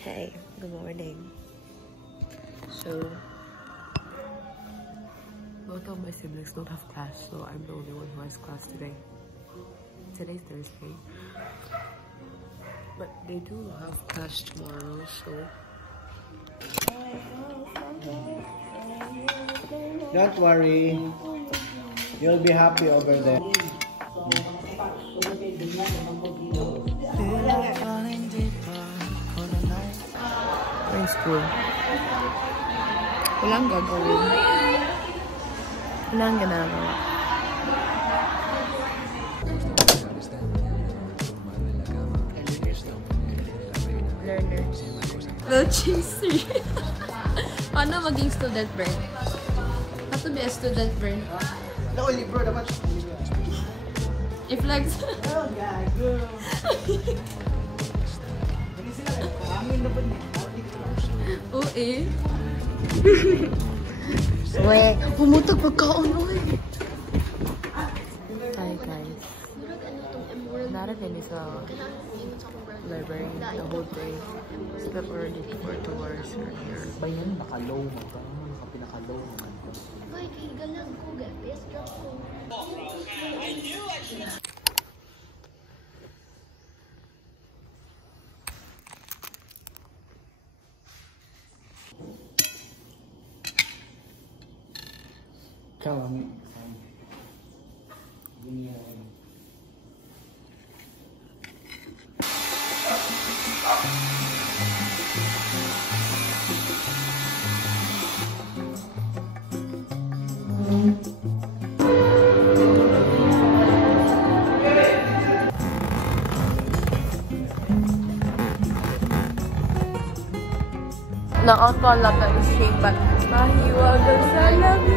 Hey, good morning. So, both of my siblings don't have class, so I'm the only one who has class today. Today's Thursday. But they do have class tomorrow, so... Don't worry. You'll be happy over there. In school. Walang gagawin. Walang ginagawa. Learners. Well, chaser. Paano maging student brain? How to be a student brain? No, libro dapat. I-flex. Oh, gago. Hindi sila amin dapat ni. Oo eh. Uwe, pumutog pagkaon, uwe. Hi guys. Narating sa library the whole day. Slept already for 2 hours earlier. Bayan, naka-low mo ka. Pinaka-low naman ko. Ay, kaya lang ko. Best drop ko. Kami. Na-out ko ang lap ng shake back. Mahiwagang sa labi.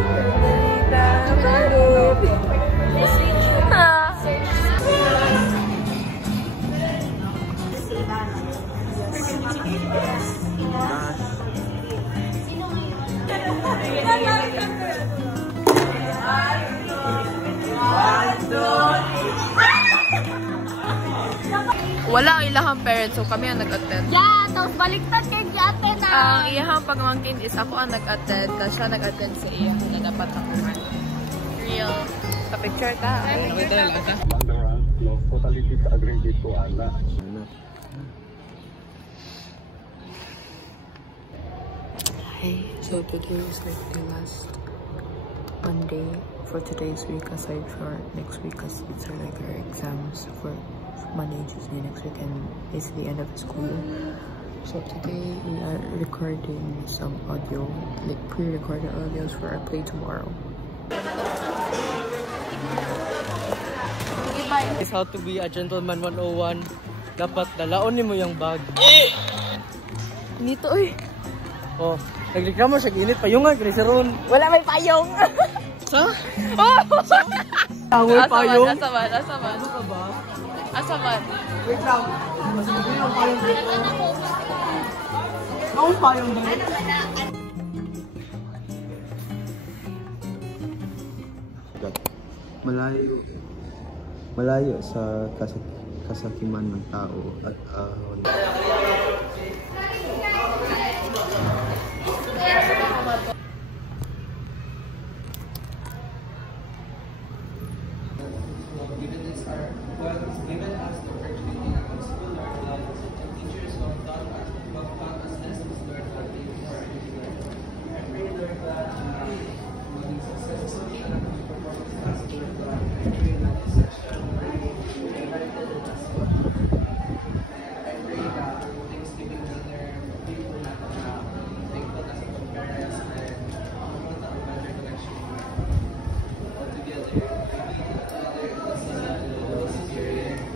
Wala ang ilahang parents, so kami ang nag-attend. Yeah, tapos baliktad kay ate na. Ang iyahang pagmangkin is ako ang nag-attend, kasi siya nag-attend sa iyang na dapat nakuhan. Real. Ka-picture ka. Ay, no totality sa agreement ko ala. Hi, so today is like the last Monday for today's week, aside for next week, because it's like our exams for Monday, Tuesday, next week, and basically end of the school year. So today we are recording some audio, like pre-recorded audios for our play tomorrow. It's how to be a gentleman 101. Dapat dalaon mo yung bag. Nito eh. Oh, nagreklamo siya init payungan kay Ron. Wala may payong. Sa? Oh! Tangoy payong. Asaman. Ano ka ba? Asaman. Wait lang. Mas hindi yung payong dito. Ang payong dito. Malayo sa kasakiman ng tao at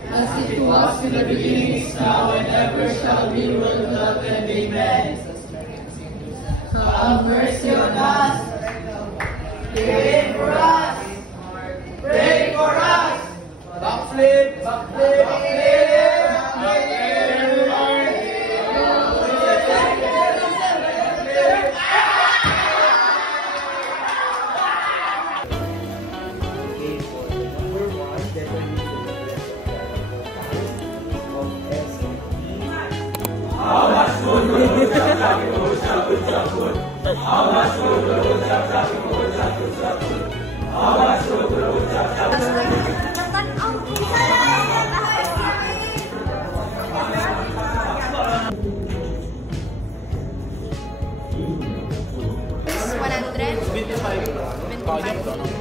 As it was in the beginning, now and ever shall be, world without end. Amen. Have mercy on us. Pray for us. Pray for us. Backflip, backflip, backflip. How much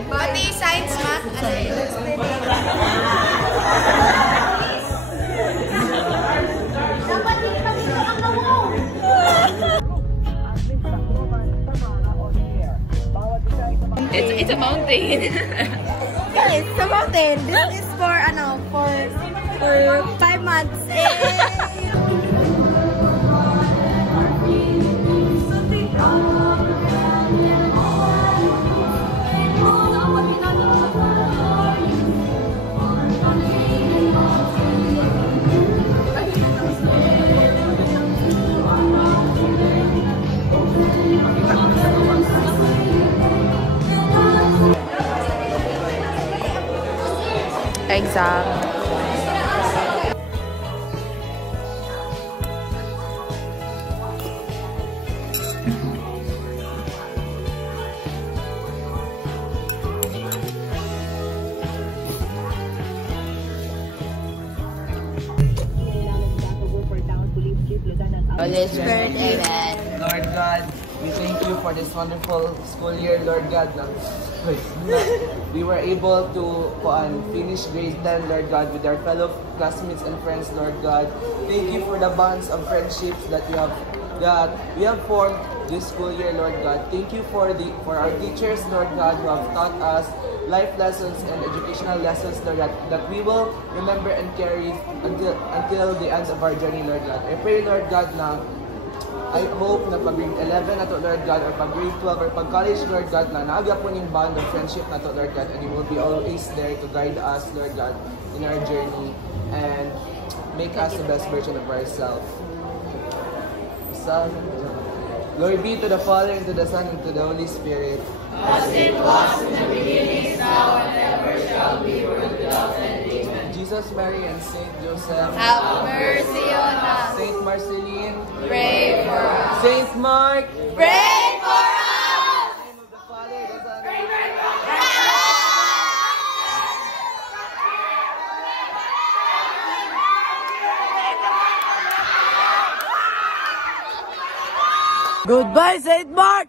Pati science, math, dapat hindi pa dito ang nawong. It's a mountain. It's a mountain. This is for, for 5 months. Exam. Holy Spirit, amen. Lord God, we thank you for this wonderful school year, Lord God. We were able to finish grade 10, Lord God, with our fellow classmates and friends, Lord God. Thank you for the bonds of friendships that we have formed this school year, Lord God. Thank you for our teachers, Lord God, who have taught us life lessons and educational lessons, Lord God, that we will remember and carry until the end of our journey, Lord God. I pray, Lord God, na I hope na pag grade 11 na to, Lord God, or pag grade 12 or pag college, Lord God, na naaga po yung bond of friendship na to, Lord God, and you will be always there to guide us, Lord God, in our journey and make us the best version of ourselves. So, glory be to the Father, and to the Son, and to the Holy Spirit. As it was in the beginning, now and ever shall be, world without end. Amen. Jesus, Mary, and Saint Joseph, Have mercy on us. Saint Marceline, Pray for us. Saint Mark, Pray for us. in the name of the Father, the Son, Goodbye, Saint Mark!